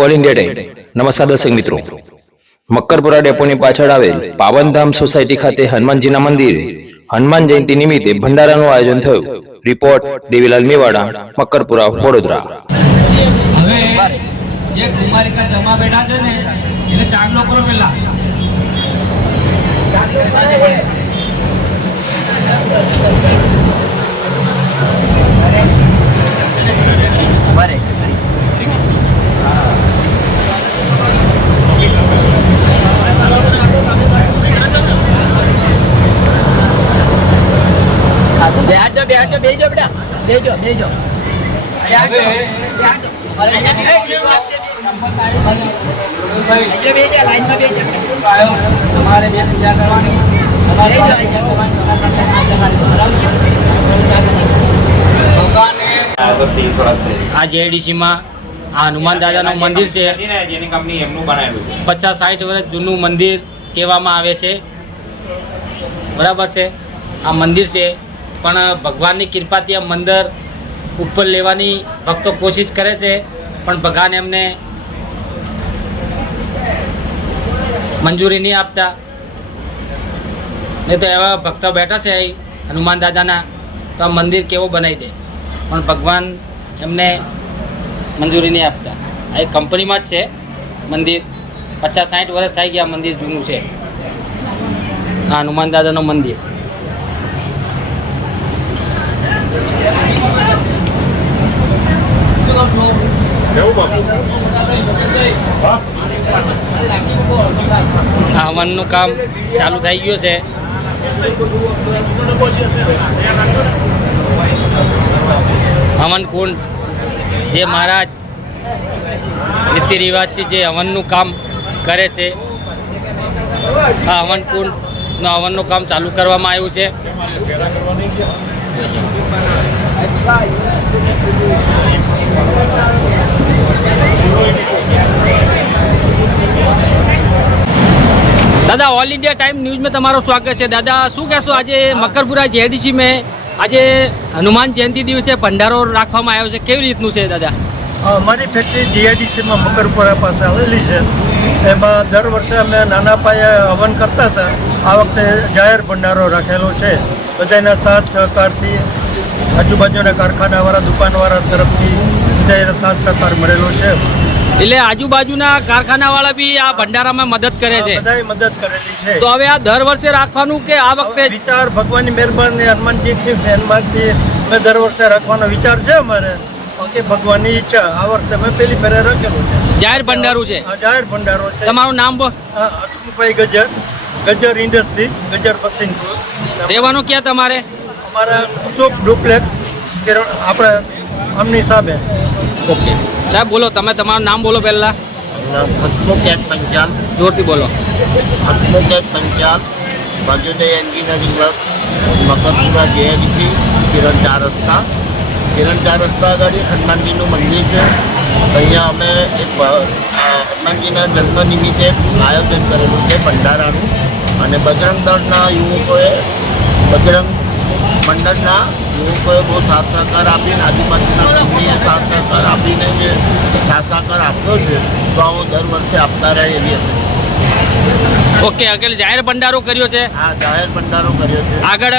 All India time નમસ્કાર દર્શક મિત્રો. મક્કરપુરા ડેપોની પાછળ આવેલ પાવનધામ સોસાયટી ખાતે હનુમાનજીના મંદિરે હનુમાન જયંતિ નિમિત્તે ભંડારાનું આયોજન થયું. રિપોર્ટ દેવીલાલ મેવાડા, મક્કરપુરા, વડોદરા. જમા બેઠા છે ને, એને ચાંદલો કરો પેલા. બેહાડજો બેહાડજો. બેટા બેજો બેજો તમારે બે પૂજા કરવાની. તમારે આ જેડીસીમાં આ હનુમાન દાદાનું મંદિર છે. જેની કંપની એમનું બનાવેલું છે. પચાસ સાઠ વર્ષ જૂનું મંદિર કહેવામાં આવે છે. બરાબર છે? આ મંદિર છે. પણ ભગવાનની કૃપાથી આ મંદિર ઉપર લેવાની ભક્તો કોશિશ કરે છે, પણ ભગવાન એમને મંજૂરી નહીં આપતા. નહીં તો એવા ભક્તો બેઠા છે અહીં, હનુમાન દાદાના, તો આ મંદિર કેવો બનાવી દે. પણ ભગવાન એમને મંજૂરી નહીં આપતા. આ એક કંપનીમાં જ છે મંદિર. પચાસ સાઠ વર્ષ થઈ ગયા મંદિર જૂનું છે. આ હનુમાન દાદાનું મંદિર. હવનનું કામ ચાલુ થઈ ગયું છે. હવન કુંડ, જે મહારાજ રીતિ રિવાજથી જે હવનનું કામ કરે છે, આ હવન કુંડનું હવનનું કામ ચાલુ કરવામાં આવ્યું છે. દાદા ઓલ ઇન્ડિયા ટાઈમ ન્યૂઝ में તમારું સ્વાગત છે. દાદા, શું કહેશો? આજે મકરપુરા જેડીસી મેં આજે હનુમાન જયંતિ દિવસે ભંડારો રાખવામાં આવ્યો છે. કેવી રીતનું છે દાદા? અમારી ફેક્ટરી જીઆઈડીસીમાં મકરપુરા પાસે આવેલી છે. એમાં દર વર્ષે અમે નાના પાયે હવન કરતા હતા. આ વખતે જાહેર ભંડારો રાખેલો છે. બધાના સાથ સહકારથી આજુબાજુના કારખાનાવાળા દુકાનવાળા તરફથી બધાને સાથ સહકાર મળેલો છે. એટલે આજુબાજુના કારખાનાવાળા બી આ ભંડારામાં મદદ કરે છે. બધાએ મદદ કરેલી છે. તો હવે આ દર વર્ષે રાખવાનું કે આ વખતે વિચાર ભગવાનની મહેરબાની હનુમાનજીની મહેરબાનથી અમે દર વર્ષે રાખવાનો વિચાર છે અમારે. બાકી ભગવાનની ઈચ્છા આ વર્ષે અમે પેલી ફેરે રાખેલું છે. જાહેર ભંડારું છે. જાહેર ભંડારો છે. તમારું નામ હસમુભાઈ ગજર. ગજર ઇન્ડસ્ટ્રીઝ ગજર પસિંગ રહેવાનું ક્યાં તમારે? અમારા અશોક ડુપ્લેક્સ કિરણ આપણે અમની સામે. ઓકે. સાહેબ બોલો તમે તમારું નામ બોલો પહેલાં. હસમુખ એક પંચાલ. જોરથી બોલો. હસમુખ એક પંચાલ ભજોદય એન્જિનિયરિંગ વર્ક મકરપુરા જેએડીસી કિરણ ચાર રસ્તા કિરણ ચાર રસ્તા આગળ હનુમાનજીનું મંદિર છે. અહીંયા અમે એક હનુમાનજીના જન્મ નિમિત્તે આયોજન કરેલું છે ભંડારાનું. અને બજરંગ દળના યુવકોએ બજરંગ મંડળના યુવકોએ બહુ સાથ સહકાર આપીને આજુબાજુના કંપનીએ સાથ સહકાર આપીને જે સાથ સહકાર આપ્યો છે તો આવો દર વર્ષે આપતા રહે એવી હશે ઓકે આગળ જાહેર ભંડારો કર્યો છે? હા જાહેર ભંડારો કર્યો છે. આગળ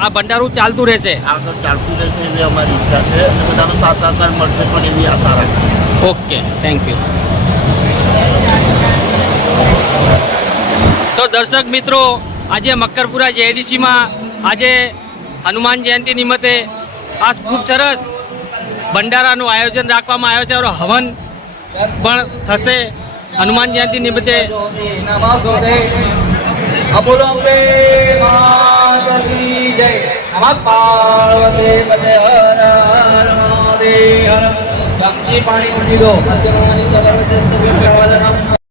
આ ભંડારું ચાલતું રહેશે? આગળ ચાલતું રહેશે એવી અમારી ઈચ્છા છે અને બધાનો સાથ સહકાર મળશે પણ એવી આશા રાખીએ. ઓકે થેન્ક યુ તો દર્શક મિત્રો આજે મકરપુરા જેડીસીમાં આજે હનુમાન જયંતિ નિમિત્તે આ ખૂબ સરસ ભંડારાનું આયોજન રાખવામાં આવ્યું છે અને હવન પણ થશે. હનુમાન જયંતિ નિમિત્તે પાણી મૂકી દો.